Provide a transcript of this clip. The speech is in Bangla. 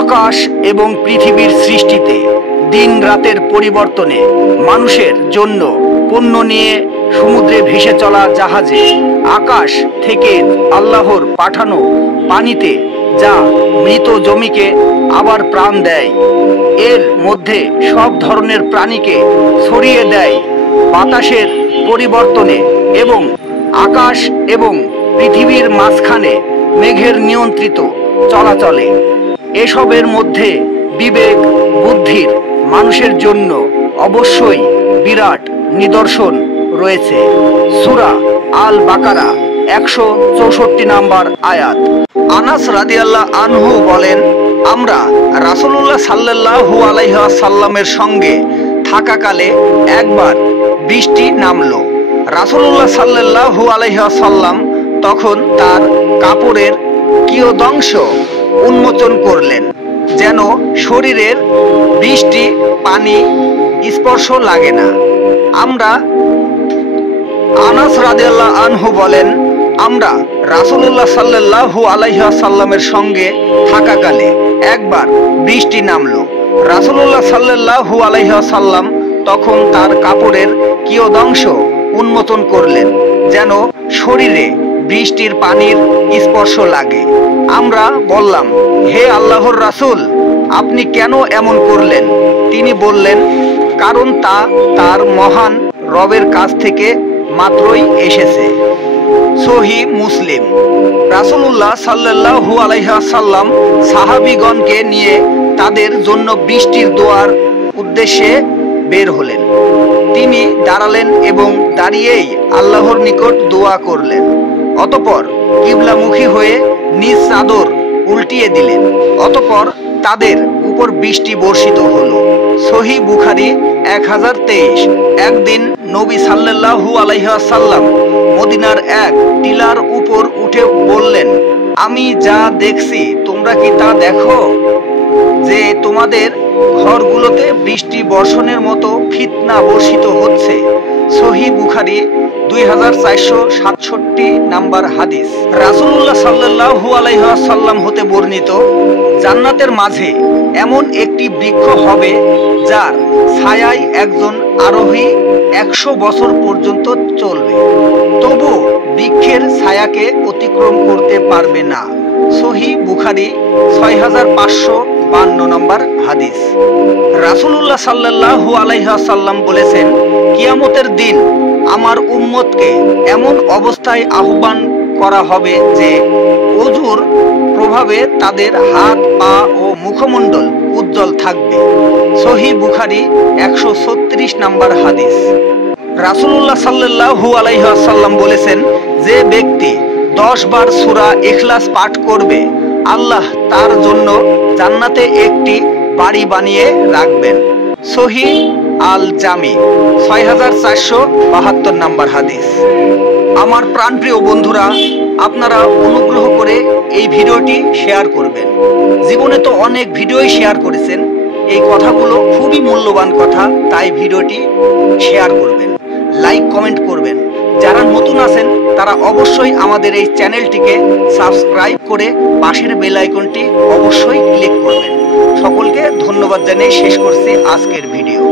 আকাশ এবং পৃথিবীর সৃষ্টিতে, দিন রাতের পরিবর্তনে, মানুষের জন্য পণ্য নিয়ে সমুদ্রে ভেসে চলা জাহাজে, আকাশ থেকে আল্লাহর পাঠানো পানিতে যা মৃত জমিকে আবার প্রাণ দেয়, এর মধ্যে সব ধরনের প্রাণীকে ছড়িয়ে দেয় বাতাসের পরিবর্তনে, এবং আকাশ এবং পৃথিবীর মাঝখানে মেঘের নিয়ন্ত্রিত চলাচলে। এসবের মধ্যে বিবেক বুদ্ধির মানুষের জন্য অবশ্যই বিরাট নিদর্শন রয়েছে। সূরা আল বাকারা 164 নম্বর আয়াত। আনাস রাদিয়াল্লাহু আনহু বলেন, আমরা রাসূলুল্লাহ সাল্লাল্লাহু আলাইহি ওয়াসাল্লামের সঙ্গে থাকাকালে একবার বৃষ্টি নামলো। রাসূলুল্লাহ সাল্লাল্লাহু আলাইহি ওয়াসাল্লাম তখন তার কাপড়ের কিয়দংশ উন্মোচন করলেন, যেন শরীরের বৃষ্টি পানি স্পর্শ লাগে না। আনাস রাদিয়াল্লাহু আনহু বলেন, আমরা রাসূলুল্লাহ সাল্লাল্লাহু আলাইহি ওয়াসাল্লামের সঙ্গে থাকাকালে একবার বৃষ্টি নামলো। রাসূলুল্লাহ সাল্লাল্লাহু আলাইহি ওয়াসাল্লাম তখন তার কাপড়ের কিয়দংশ উন্মোচন করলেন, যেন শরীরে বৃষ্টির পানির স্পর্শ লাগে। আমরা বললাম, হে আল্লাহর রাসূল, আপনি কেন এমন করলেন? তিনি বললেন, কারণ তা তার মহান রবের কাছ থেকে মাত্রই এসেছে। সহিহ মুসলিম। রাসূলুল্লাহ সাল্লাল্লাহু আলাইহি ওয়াসাল্লাম সাহাবীগণকে নিয়ে তাদের জন্য বৃষ্টির দোয়ার উদ্দেশ্যে বের হলেন। তিনি দাঁড়ালেন এবং দাঁড়িয়েই আল্লাহর নিকট দোয়া করলেন। অতঃপর কিবলামুখী হয়ে নিজ চাদর উল্টিয়ে দিলেন। অতঃপর তাদের উপর বৃষ্টি বর্ষিত হলো। সহিহ বুখারী 1023। একদিন নবী সাল্লাল্লাহু আলাইহি ওয়াসাল্লাম মদিনার এক টিলার উপর উঠে বললেন, আমি যা দেখছি তোমরা কি তা দেখো, যে তোমাদের ঘরগুলোতে বৃষ্টি বর্ষণের মতো ফিতনা বর্ষিত হচ্ছে। সহিহ বুখারী 2467 নাম্বার হাদিস। রাসূলুল্লাহ সাল্লাল্লাহু আলাইহি ওয়াসাল্লাম হতে বর্ণিত, জান্নাতের মাঝে এমন একটি বৃক্ষ হবে যার ছায়ায় একজন আরোহী 100 বছর পর্যন্ত চলবে, তবু বৃক্ষের ছায়াকে অতিক্রম করতে পারবে না। সহিহ বুখারী 6552 নম্বর হাদিস। রাসূলুল্লাহ সাল্লাল্লাহু আলাইহি ওয়াসাল্লাম বলেছেন, কিয়ামতের দিন আমার উম্মতকে এমন অবস্থায় আহ্বান করা হবে যে ওযুর প্রভাবে তাদের হাত পা ও মুখমণ্ডল উজ্জ্বল থাকবে। সহিহ বুখারী 136 নম্বর হাদিস। রাসূলুল্লাহ সাল্লাল্লাহু আলাইহি ওয়াসাল্লাম বলেছেন, যে ব্যক্তি 10 বার সূরা ইখলাস পাঠ করবে, আল্লাহ তার জন্য জান্নাতে একটি বাড়ি বানিয়ে রাখবেন। সহিহ আল জামি 6472 নম্বর হাদিস। আমার প্রাণপ্রিয় বন্ধুরা, আপনারা অনুগ্রহ করে এই ভিডিওটি শেয়ার করবেন। জীবনে তো অনেক ভিডিওই শেয়ার করেছেন, এই কথাগুলো খুবই মূল্যবান কথা, তাই ভিডিওটি শেয়ার করবেন, লাইক কমেন্ট করবেন। যারা নতুন আছেন তারা অবশ্যই আমাদের এই চ্যানেলটিকে সাবস্ক্রাইব করে পাশের বেল আইকনটি অবশ্যই ক্লিক করবেন। সকলকে ধন্যবাদ জানিয়ে শেষ করছি আজকের ভিডিও।